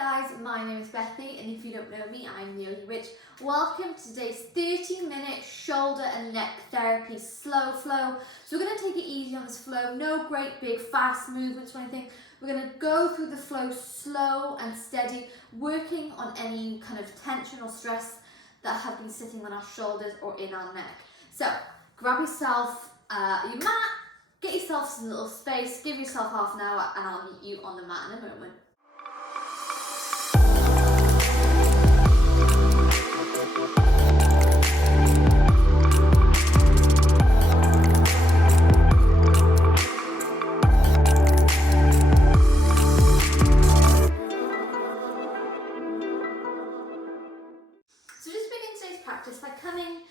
guys, my name is Bethany, and if you don't know me, I'm Yogi. Welcome to today's 30-minute shoulder and neck therapy slow flow. So we're going to take it easy on this flow, no great big fast movements or anything. We're going to go through the flow slow and steady, working on any kind of tension or stress that have been sitting on our shoulders or in our neck. So grab yourself your mat, get yourself some little space, give yourself half an hour, and I'll meet you on the mat in a moment. So just begin today's practice by coming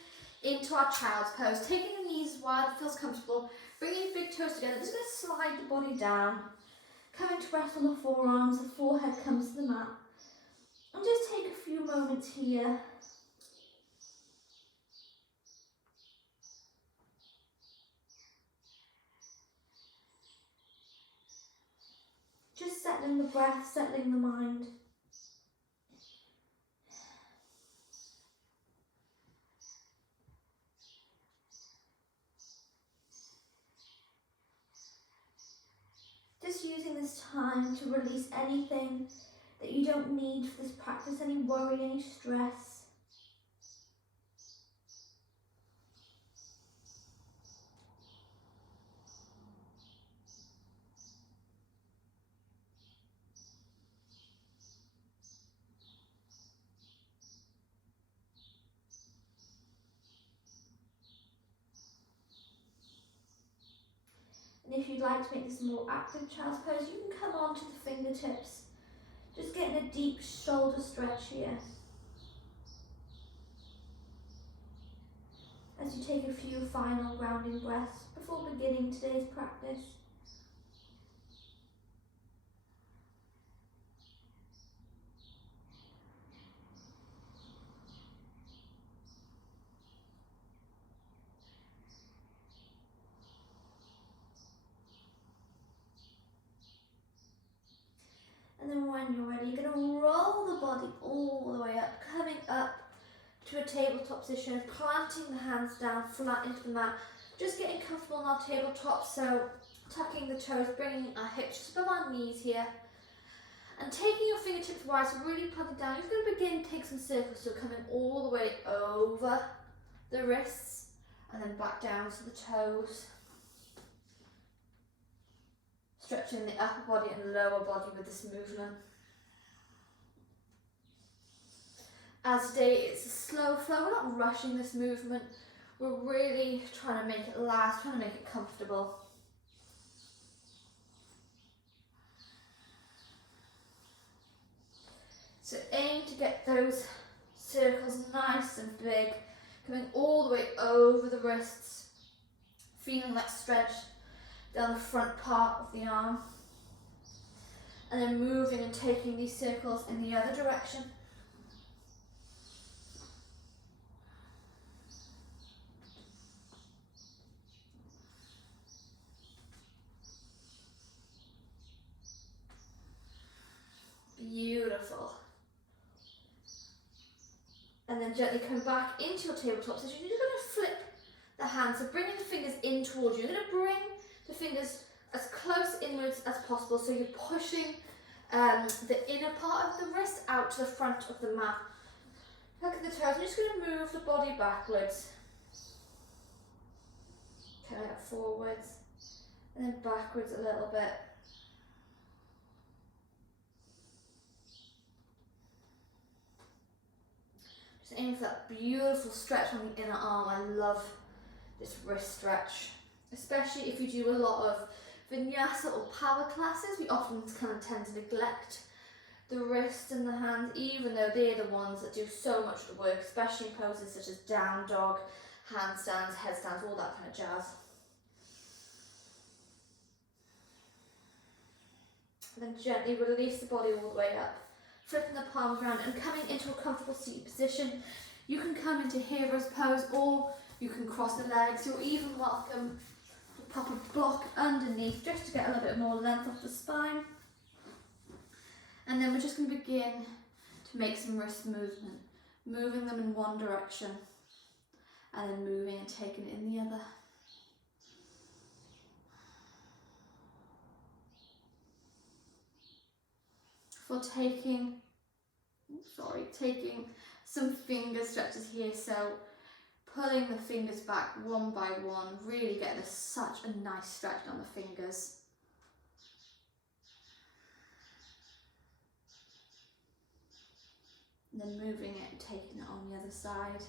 into our child's pose, taking the knees wide, feels comfortable, bringing your big toes together, just going to slide the body down, coming to rest on the forearms, the forehead comes to the mat, and just take a few moments here. Just settling the breath, settling the mind. Just using this time to release anything that you don't need for this practice, any worry, any stress. And if you'd like to make this a more active child's pose, you can come on to the fingertips. Just getting a deep shoulder stretch here. As you take a few final grounding breaths before beginning today's practice. And then when you're ready, you're going to roll the body all the way up, coming up to a tabletop position, planting the hands down flat into the mat, just getting comfortable on our tabletop, so tucking the toes, bringing our hips just above our knees here, and taking your fingertips wide, so really planting down. You're going to begin to take some circles, so coming all the way over the wrists, and then back down to the toes. Stretching the upper body and lower body with this movement. As today it's a slow flow, we're not rushing this movement, we're really trying to make it last, trying to make it comfortable. So aim to get those circles nice and big, coming all the way over the wrists, feeling that stretch down the front part of the arm, and then moving and taking these circles in the other direction. Beautiful. And then gently come back into your tabletop position. You're just going to flip the hands, so bringing the fingers in towards you. You're going to bring the fingers as close inwards as possible, so you're pushing the inner part of the wrist out to the front of the mat. Look at the toes. I'm just going to move the body backwards, coming up forwards, and then backwards a little bit. Just aiming for that beautiful stretch on the inner arm. I love this wrist stretch, especially if you do a lot of vinyasa or power classes. We often kind of tend to neglect the wrist and the hands, even though they're the ones that do so much of the work, especially in poses such as down dog, handstands, headstands, all that kind of jazz. And then gently release the body all the way up, flipping the palms around and coming into a comfortable seated position. You can come into hero's pose, or you can cross the legs. You're even welcome to pop a block underneath just to get a little bit more length off the spine. And then we're just going to begin to make some wrist movement, moving them in one direction and then moving and taking it in the other. For taking some finger stretches here, so pulling the fingers back one by one, really getting such a nice stretch on the fingers. And then moving it and taking it on the other side.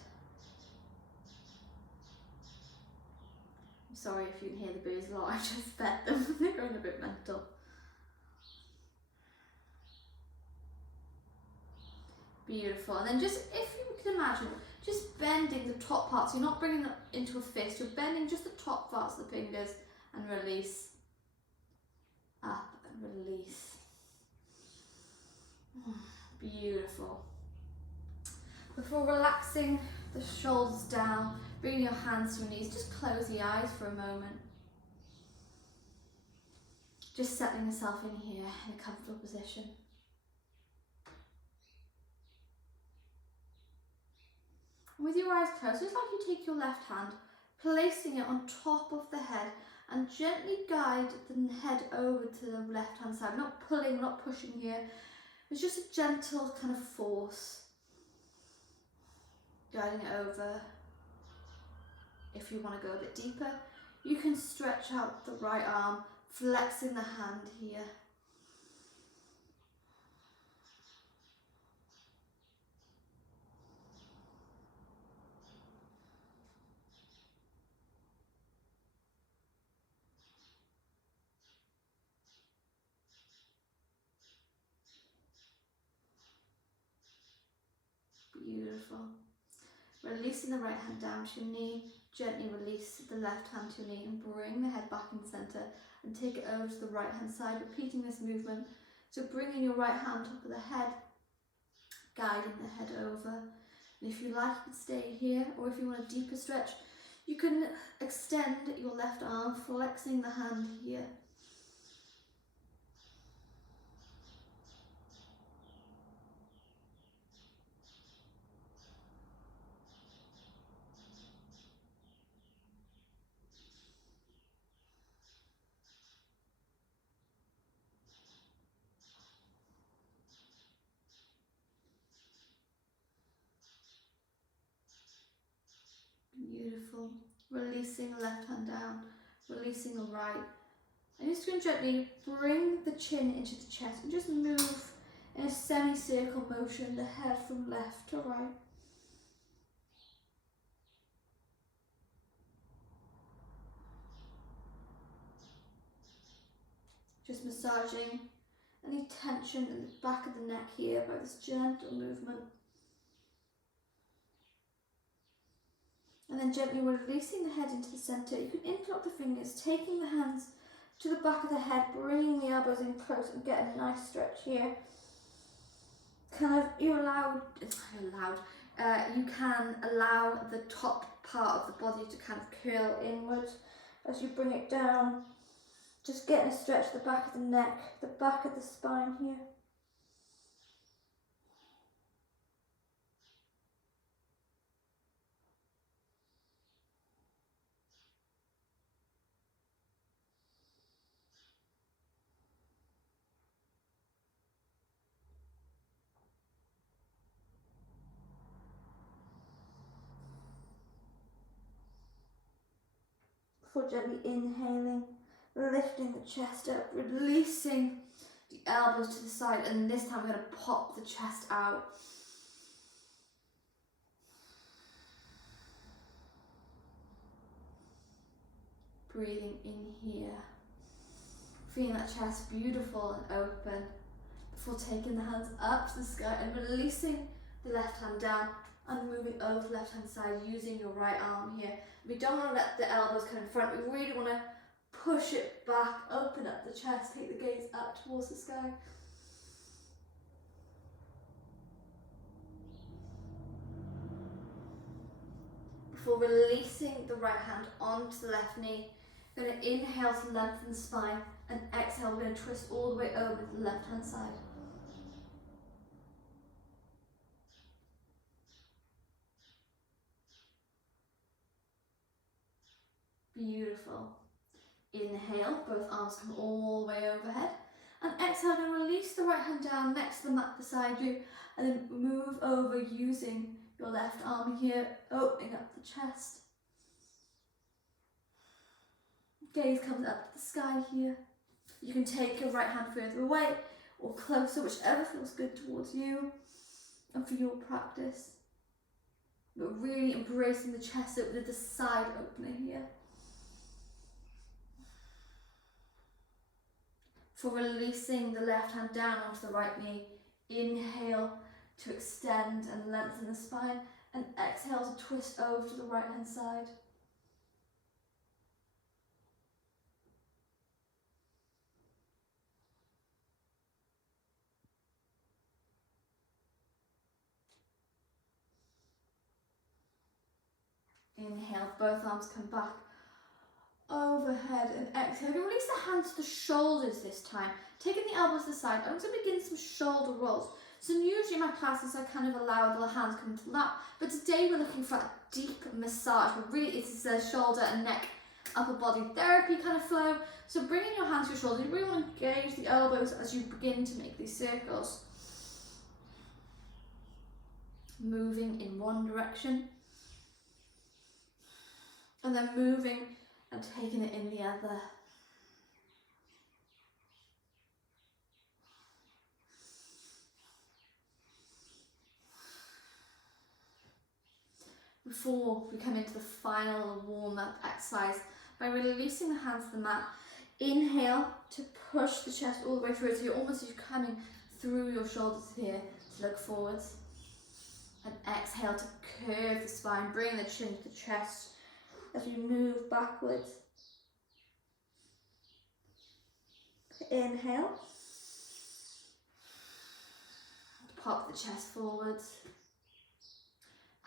I'm sorry if you can hear the birds a lot, I just fed them, they're going a bit mental. Beautiful. And then just, if you can imagine, just bending the top parts. You're not bringing it into a fist, you're bending just the top parts of the fingers and release. Up and release. Beautiful. Before relaxing the shoulders down, bring your hands to your knees, just close the eyes for a moment. Just settling yourself in here in a comfortable position. With your eyes closed, just like you take your left hand, placing it on top of the head and gently guide the head over to the left hand side. Not pulling, not pushing here. It's just a gentle kind of force. Guiding it over. If you want to go a bit deeper, you can stretch out the right arm, flexing the hand here. Beautiful. Releasing the right hand down to your knee, gently release the left hand to your knee and bring the head back in the centre and take it over to the right hand side, repeating this movement. So bringing your right hand up to the head, guiding the head over. And if you like, you can stay here, or if you want a deeper stretch, you can extend your left arm, flexing the hand here. Beautiful. Releasing the left hand down, releasing the right. And just going to gently bring the chin into the chest and just move in a semicircle motion, the head from left to right. Just massaging any tension in the back of the neck here by this gentle movement. And then gently releasing the head into the centre. You can interlock the fingers, taking the hands to the back of the head, bringing the elbows in close and get a nice stretch here. Kind of, you can allow the top part of the body to kind of curl inwards as you bring it down. Just getting a stretch at the back of the neck, the back of the spine here. Before gently inhaling, lifting the chest up, releasing the elbows to the side, and this time we're going to pop the chest out. Breathing in here, feeling that chest beautiful and open, before taking the hands up to the sky and releasing the left hand down and moving over to the left hand side using your right arm here. We don't want to let the elbows come in front, we really want to push it back, open up the chest, take the gaze up towards the sky. Before releasing the right hand onto the left knee, we're going to inhale to lengthen the spine and exhale, we're going to twist all the way over to the left hand side. Beautiful. Inhale, both arms come all the way overhead. And exhale, and release the right hand down next to the mat beside you. And then move over using your left arm here, opening up the chest. Gaze comes up to the sky here. You can take your right hand further away or closer, whichever feels good towards you and for your practice. But really embracing the chest opener, the side opener here. For releasing the left hand down onto the right knee, inhale to extend and lengthen the spine, and exhale to twist over to the right hand side. Inhale, both arms come back overhead, and exhale. You release the hands to the shoulders this time, taking the elbows to the side. I'm going to begin some shoulder rolls. So usually in my classes I kind of allow the hands come to the lap, but today we're looking for a deep massage. Really, it's a shoulder and neck, upper body therapy kind of flow. So bringing your hands to your shoulders, you really want to engage the elbows as you begin to make these circles. Moving in one direction, and then moving and taking it in the other. Before we come into the final warm-up exercise, by releasing the hands to the mat, inhale to push the chest all the way through, so you're coming through your shoulders here to look forwards. And exhale to curve the spine, bring the chin to the chest as we move backwards. Inhale, pop the chest forwards,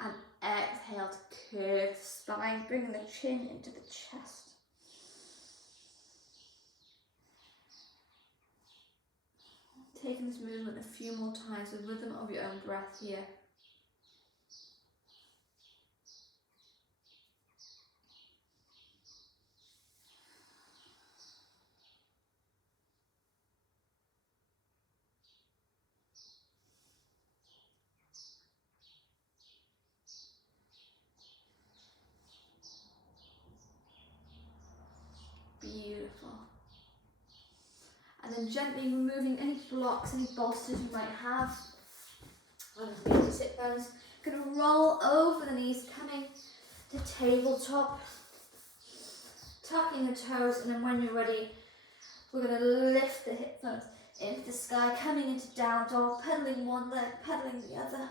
and exhale to curve the spine, bringing the chin into the chest. Taking this movement a few more times with rhythm of your own breath here. Beautiful. And then gently removing any blocks, any bolsters you might have. Underneath the sit bones. Going to roll over the knees, coming to tabletop. Tucking the toes, and then when you're ready, we're going to lift the hip bones into the sky, coming into down dog, pedaling one leg, pedaling the other.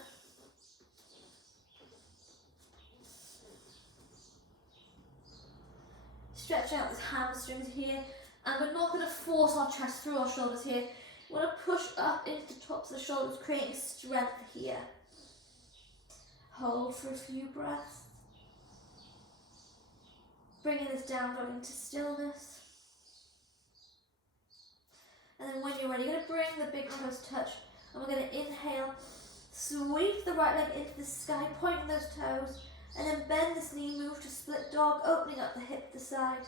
Stretch out the hamstrings here, and we're not going to force our chest through our shoulders here. We want to push up into the tops of the shoulders, creating strength here. Hold for a few breaths. Bringing this down dog into stillness. And then when you're ready, you're going to bring the big toes touch, and we're going to inhale, sweep the right leg into the sky, pointing those toes. And then bend this knee, move to split dog, opening up the hip to the side.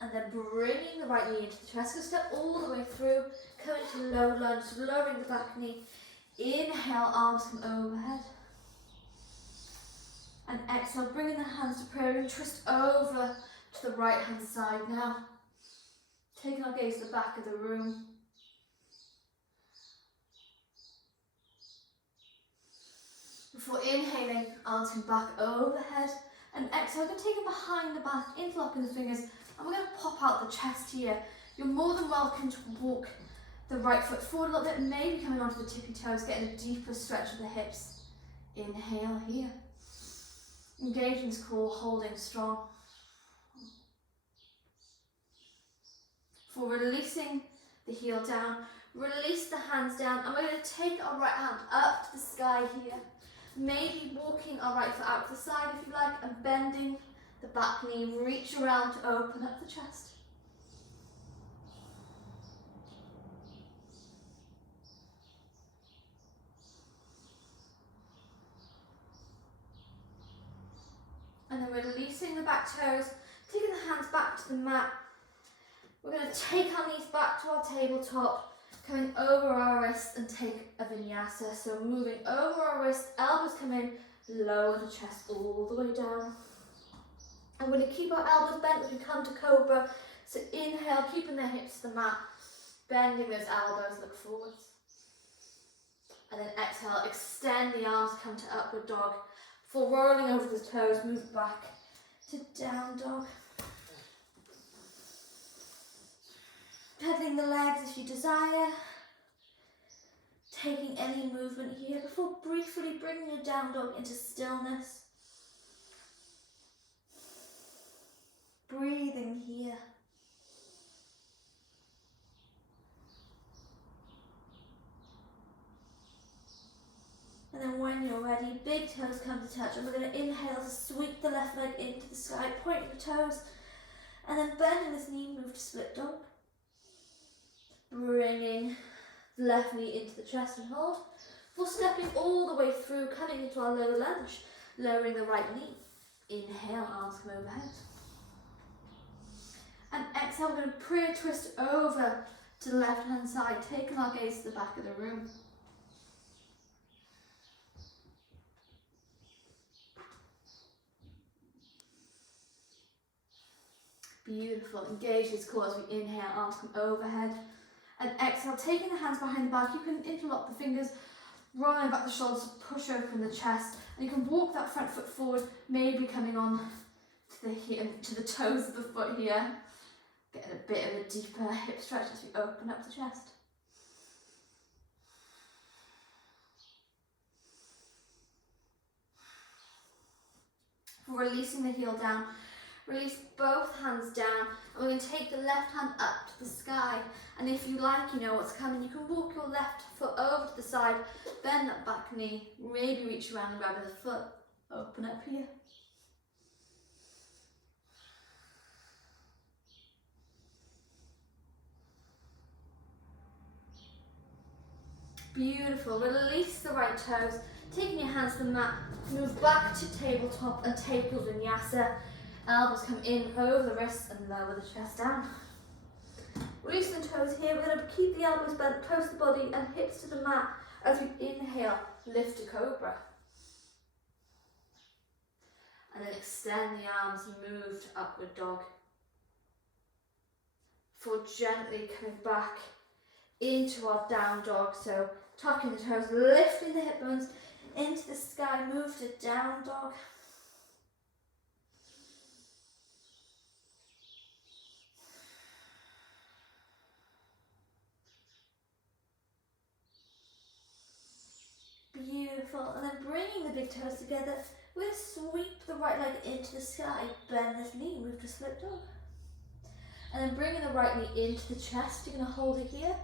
And then bringing the right knee into the chest. Go step all the way through, coming to low lunge, lowering the back knee. Inhale, arms come overhead. And exhale, bringing the hands to prayer and twist over to the right hand side now. Taking our gaze to the back of the room. Before inhaling, arms come back overhead, and exhale, we're going to take it behind the back, interlocking the fingers, and we're going to pop out the chest here. You're more than welcome to walk the right foot forward a little bit, maybe coming onto the tippy toes, getting a deeper stretch of the hips. Inhale here. Engaging this core, holding strong. For releasing the heel down, release the hands down, and we're going to take our right hand up to the sky here. Maybe walking our right foot out to the side if you like, and bending the back knee, reach around to open up the chest. And then releasing the back toes, taking the hands back to the mat. We're going to take our knees back to our tabletop, coming over our wrists and take a vinyasa. So moving over our wrists, elbows come in, lower the chest all the way down. I'm going to keep our elbows bent as we come to cobra. So inhale, keeping the hips to the mat, bending those elbows, look forwards. And then exhale, extend the arms, come to upward dog. For rolling over the toes, move back to down dog. Pedaling the legs if you desire. Taking any movement here before briefly bringing your down dog into stillness. Breathing here. And then when you're ready, big toes come to touch, and we're going to inhale to sweep the left leg into the sky, pointing the toes, and then bending this knee, move to split dog. Bringing the left knee into the chest and hold. For stepping all the way through, coming into our low lunge, lowering the right knee. Inhale, arms come overhead. And exhale, we're going to prayer twist over to the left hand side, taking our gaze to the back of the room. Beautiful. Engage this core as we inhale, arms come overhead. And exhale, taking the hands behind the back, you can interlock the fingers, rolling back the shoulders, push open the chest, and you can walk that front foot forward, maybe coming on to the toes of the foot here. Getting a bit of a deeper hip stretch as we open up the chest. Releasing the heel down. Release both hands down, and we're going to take the left hand up to the sky. And if you like, you know what's coming, you can walk your left foot over to the side, bend that back knee, maybe reach around and grab the foot, open up here. Beautiful. Release the right toes, taking your hands to the mat, move back to tabletop and take your vinyasa. Elbows come in over the wrists and lower the chest down. Release the toes here. We're going to keep the elbows bent close to the body and hips to the mat as we inhale, lift to cobra. And then extend the arms, move to upward dog. For gently coming back into our down dog. So tucking the toes, lifting the hip bones into the sky, move to down dog. Beautiful. And then bringing the big toes together, we're going to sweep the right leg into the sky, bend this knee, move to split dog. And then bringing the right knee into the chest, you're going to hold it here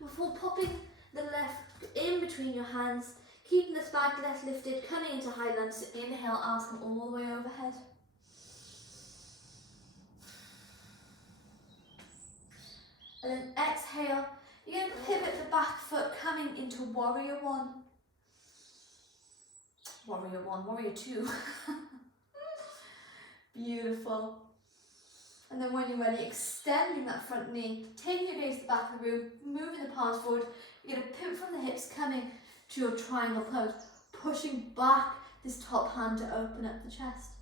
before popping the left in between your hands, keeping this back leg lifted, coming into high lunge. So inhale, arms come all the way overhead. And then exhale, you're going to pivot the back foot, coming into warrior one. Warrior one, warrior two. Beautiful. And then when you're ready, extending that front knee, taking your gaze to the back of the room, moving the palms forward. You're going to pivot from the hips, coming to your triangle pose, pushing back this top hand to open up the chest.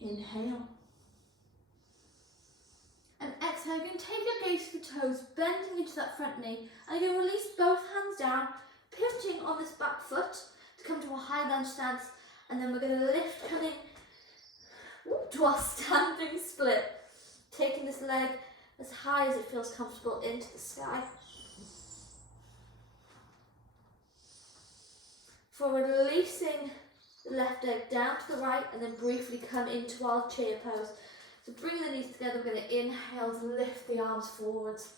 Inhale. And exhale, you're going to take your gaze to the toes, bending into that front knee, and you're going to release both hands down, pivoting on this back foot to come to a high lunge stance, and then we're going to lift, coming to our standing split, taking this leg as high as it feels comfortable into the sky. For releasing the left leg down to the right, and then briefly come into our chair pose. So bring the knees together, we're going to inhale to lift the arms forwards,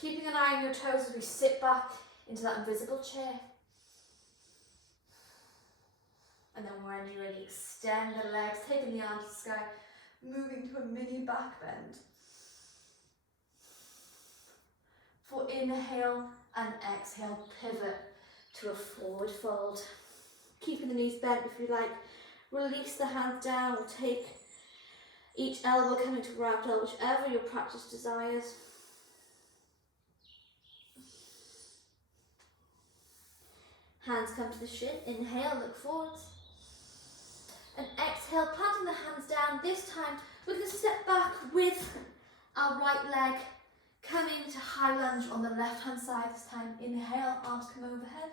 keeping an eye on your toes as we sit back into that invisible chair. And then when you're ready, extend the legs, taking the arms to the sky, moving to a mini back bend. For inhale and exhale, pivot to a forward fold. Keeping the knees bent if you like. Release the hands down, or take each elbow coming to ragdoll, whichever your practice desires. Hands come to the shin, inhale, look forwards. And exhale, planting the hands down. This time we're going to step back with our right leg coming to high lunge on the left hand side this time. Inhale, arms come overhead.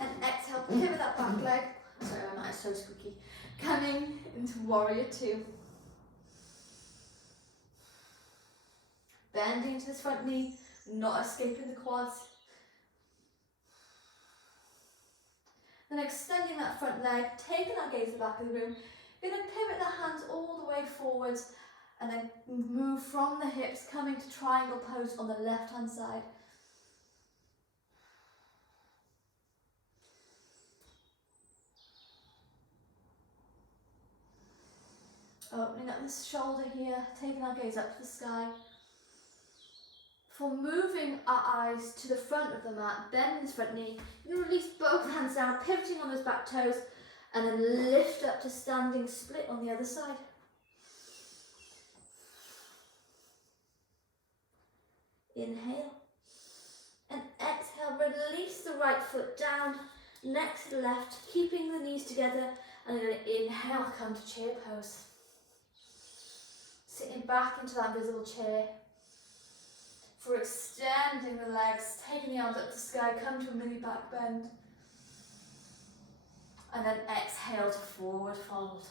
And exhale, pivot that back leg. Sorry, my mic is so squeaky. Coming into warrior two. Bending to this front knee, not escaping the quads. Then extending that front leg, taking that gaze to the back of the room. You're going to pivot the hands all the way forwards and then move from the hips, coming to triangle pose on the left hand side. Opening up this shoulder here, taking our gaze up to the sky. For moving our eyes to the front of the mat, bend this front knee, you release both hands down, pivoting on those back toes, and then lift up to standing split on the other side. Inhale. And exhale, release the right foot down, next to left, keeping the knees together, and you're going to inhale, come to chair pose. Sitting back into that invisible chair. For extending the legs, taking the arms up to the sky, come to a mini back bend. And then exhale to forward fold.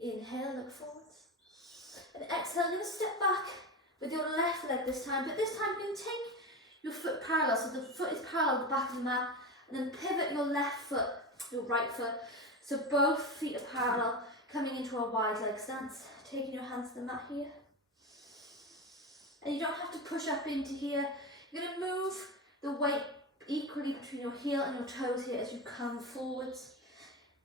Inhale, look forwards. And exhale, you're going to step back with your left leg this time, but this time you can take your foot parallel, so the foot is parallel to the back of the mat, and then pivot your left foot, your right foot, so both feet are parallel, coming into a wide leg stance, taking your hands to the mat here. And you don't have to push up into here. You're going to move the weight equally between your heel and your toes here as you come forwards.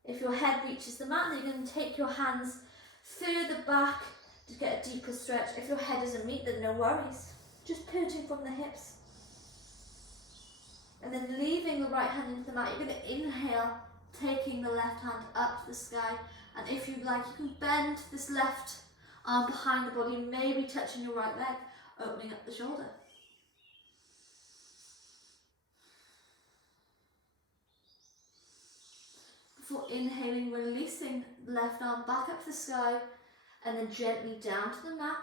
If your head reaches the mat, then you're going to take your hands further back to get a deeper stretch. If your head doesn't meet, then no worries. Just pivoting from the hips. And then leaving the right hand into the mat, you're going to inhale, taking the left hand up to the sky. And if you like, you can bend this left arm behind the body, maybe touching your right leg, opening up the shoulder. Before inhaling, releasing the left arm back up to the sky, and then gently down to the mat,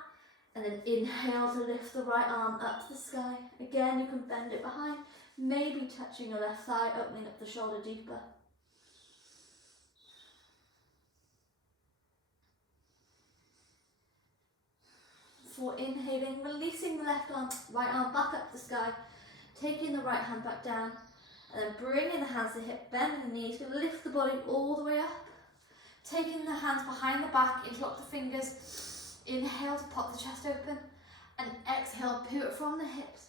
and then inhale to lift the right arm up to the sky. Again, you can bend it behind, maybe touching your left thigh, opening up the shoulder deeper. For inhaling, releasing the left arm, right arm back up to the sky, taking the right hand back down, and then bringing the hands to the hip, bend the knees, going to lift the body all the way up, taking the hands behind the back, interlock the fingers, inhale to pop the chest open, and exhale, pivot from the hips,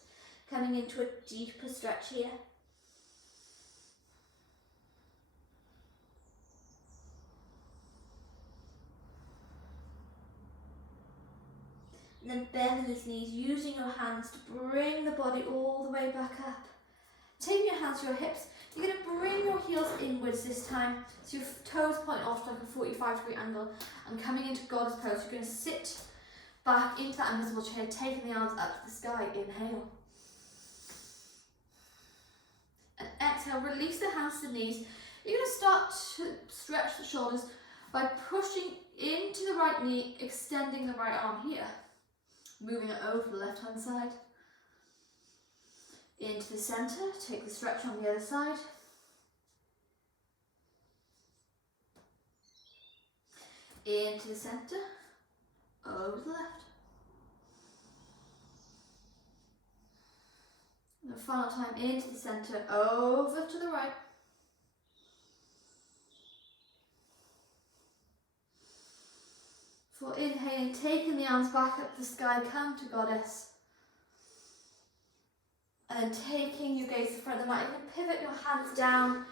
coming into a deeper stretch here. And then bend those knees, using your hands to bring the body all the way back up. Taking your hands to your hips, you're going to bring your heels inwards this time, so your toes point off to like a 45-degree angle, and coming into goddess pose, you're going to sit back into that invisible chair, taking the arms up to the sky. Inhale. And exhale, release the hands to the knees. You're going to start to stretch the shoulders by pushing into the right knee, extending the right arm here. Moving it over the left hand side. Into the centre, take the stretch on the other side. Into the centre, over the left. And the final time into the centre, over to the right. For inhaling, taking the arms back up to the sky, come to goddess. And then taking your gaze to the front of the mat, you can pivot your hands down,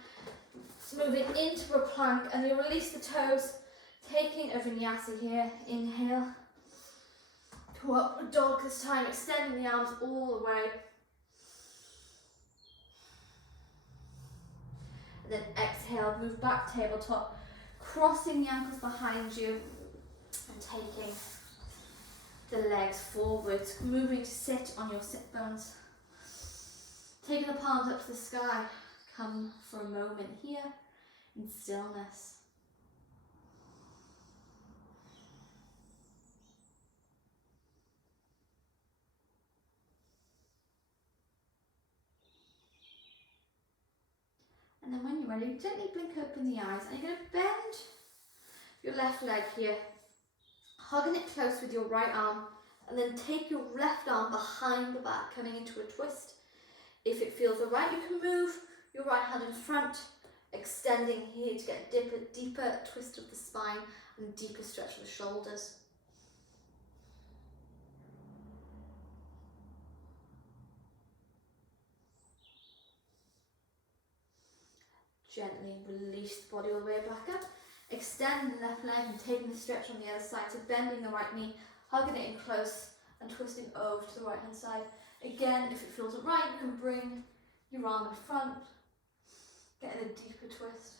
moving into a plank, and you release the toes, Taking a vinyasa here, inhale. Go up dog this time, extending the arms all the way. And then exhale, move back tabletop, crossing the ankles behind you and taking the legs forwards, moving to sit on your sit bones. Taking the palms up to the sky, come for a moment here in stillness. And then when you're ready, gently blink open the eyes and you're going to bend your left leg here, hugging it close with your right arm, and then take your left arm behind the back, coming into a twist. If it feels alright, you can move your right hand in front, extending here to get a deeper twist of the spine and a deeper stretch of the shoulders. Gently release the body all the way back up. Extend the left leg and taking the stretch on the other side. So bending the right knee, hugging it in close and twisting over to the right hand side. Again, if it feels right, you can bring your arm in front, getting a deeper twist.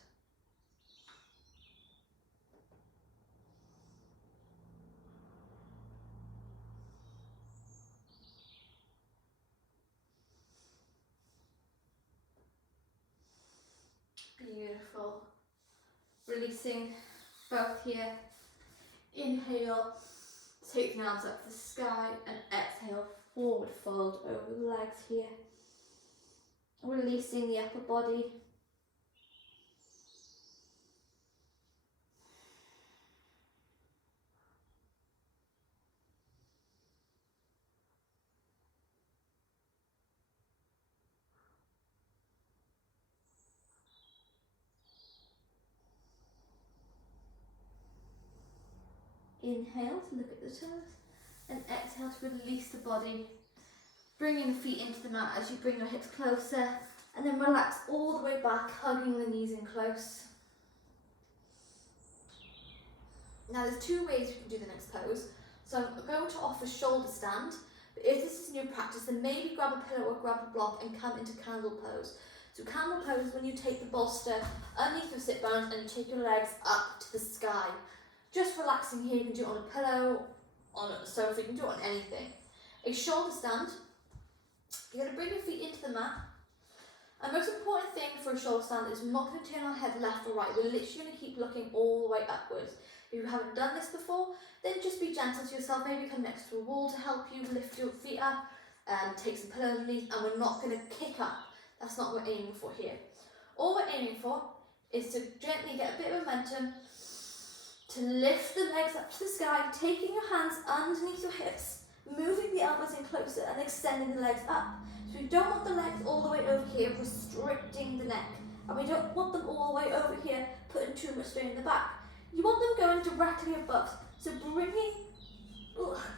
Beautiful. Releasing both here. Inhale, take the arms up to the sky and exhale, forward fold over the legs here. Releasing the upper body. Inhale to look at the toes and exhale to release the body, bringing the feet into the mat as you bring your hips closer, and then relax all the way back, hugging the knees in close. Now there's two ways you can do the next pose. So I'm going to offer shoulder stand, but if this is new practice, then maybe grab a pillow or grab a block and come into candle pose. So candle pose is when you take the bolster underneath your sit bones and you take your legs up to the sky. Just relaxing here, you can do it on a pillow, on a sofa, you can do it on anything. A shoulder stand, you're going to bring your feet into the mat. And the most important thing for a shoulder stand is we're not going to turn our head left or right, we're literally going to keep looking all the way upwards. If you haven't done this before, then just be gentle to yourself, maybe come next to a wall to help you lift your feet up, and take some pillows underneath, and we're not going to kick up. That's not what we're aiming for here. All we're aiming for is to gently get a bit of momentum, to lift the legs up to the sky, taking your hands underneath your hips, moving the elbows in closer and extending the legs up. So we don't want the legs all the way over here, restricting the neck. And we don't want them all the way over here, putting too much strain in the back. You want them going directly above. So bringing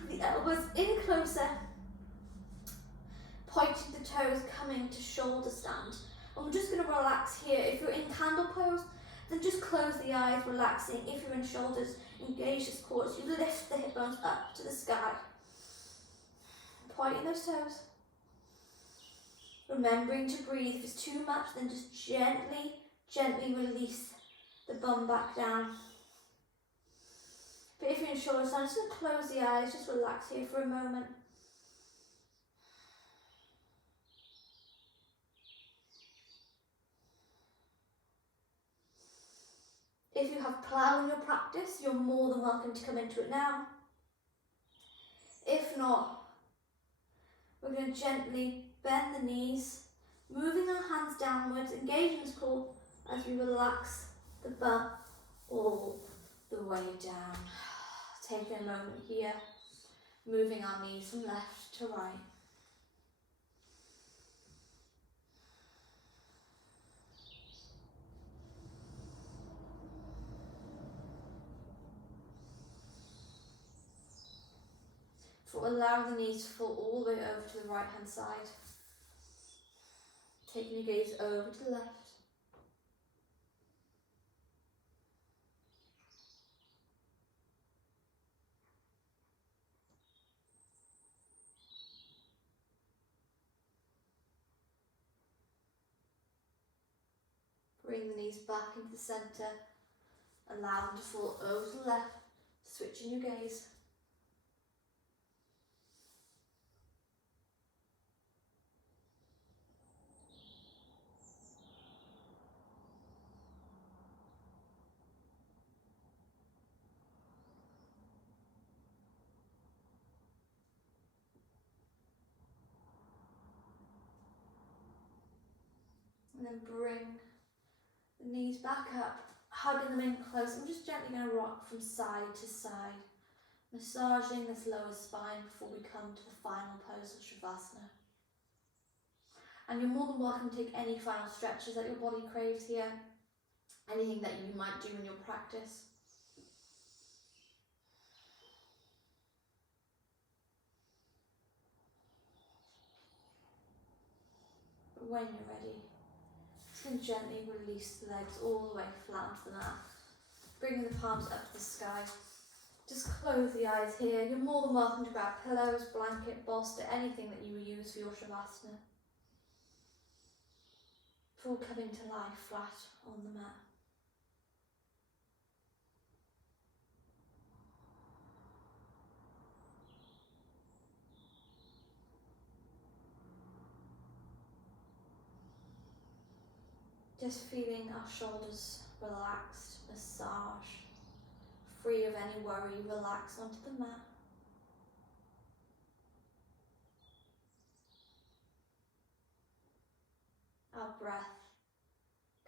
the elbows in closer, pointing the toes, coming to shoulder stand. And we're just going to relax here. If you're in candle pose, then just close the eyes, relaxing. If you're in shoulders, engage this core as you lift the hip bones up to the sky. Pointing those toes. Remembering to breathe. If it's too much, then just gently, gently release the bum back down. But if you're in shoulder stand, just close the eyes, just relax here for a moment. If you have plough in your practice, you're more than welcome to come into it now. If not, we're going to gently bend the knees, moving our hands downwards, engaging this core as we relax the bum all the way down. Taking a moment here, moving our knees from left to right. Allow the knees to fall all the way over to the right hand side. Taking your gaze over to the left. Bring the knees back into the centre. Allow them to fall over to the left. Switching your gaze. And then bring the knees back up, hugging them in close. I'm just gently going to rock from side to side, massaging this lower spine before we come to the final pose of Shavasana. And you're more than welcome to take any final stretches that your body craves here, anything that you might do in your practice. But when you're ready, just going to gently release the legs all the way flat onto the mat, bringing the palms up to the sky. Just close the eyes here. You're more than welcome to grab pillows, blanket, bolster, anything that you will use for your Shavasana. Before coming to lie flat on the mat. Just feeling our shoulders relaxed, massage, free of any worry, relax onto the mat. Our breath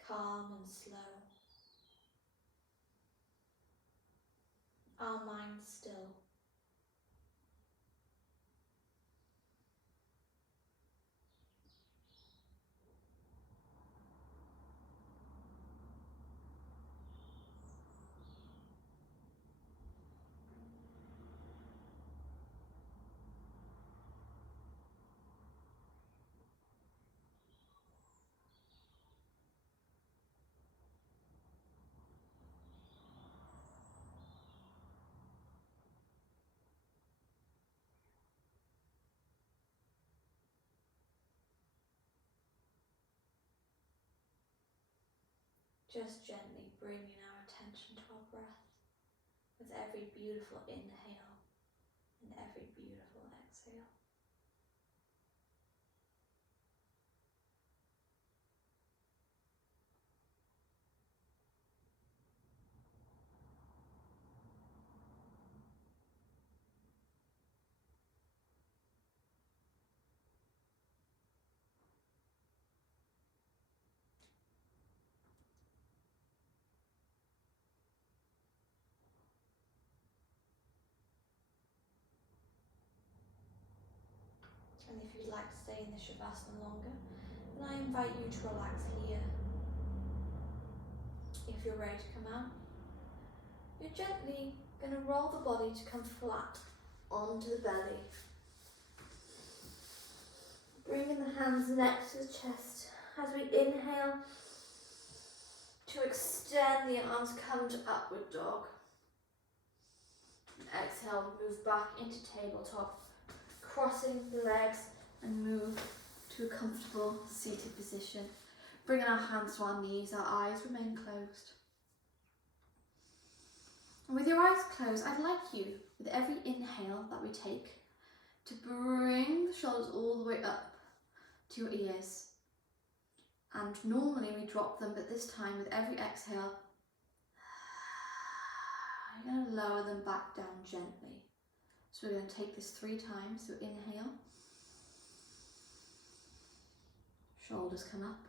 calm and slow. Our mind still. Just gently bringing our attention to our breath with every beautiful inhale and every beautiful exhale. And if you'd like to stay in the Shavasana longer, then I invite you to relax here. If you're ready to come out, you're gently going to roll the body to come flat onto the belly. Bringing the hands next to the chest as we inhale to extend the arms, come to upward dog. And exhale, move back into tabletop, crossing the legs and move to a comfortable seated position. Bringing our hands to our knees, our eyes remain closed. And with your eyes closed, I'd like you, with every inhale that we take, to bring the shoulders all the way up to your ears. And normally we drop them, but this time with every exhale, you're going to lower them back down gently. So we're going to take this 3 times. So inhale, shoulders come up,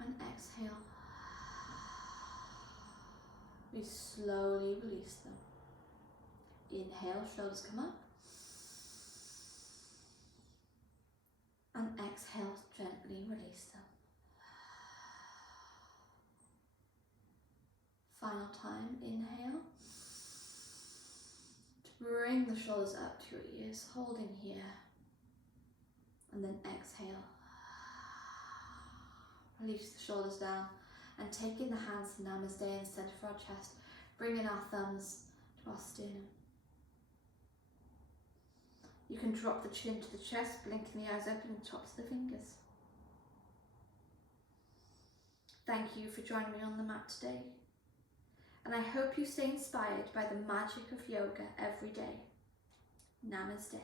and exhale. We slowly release them. Inhale, shoulders come up, and exhale, gently release them. Final time, inhale. Bring the shoulders up to your ears, holding here, and then exhale. Release the shoulders down and taking the hands to Namaste in the centre of our chest, bringing our thumbs to our sternum. You can drop the chin to the chest, blinking the eyes open and tops of the fingers. Thank you for joining me on the mat today. And I hope you stay inspired by the magic of yoga every day. Namaste.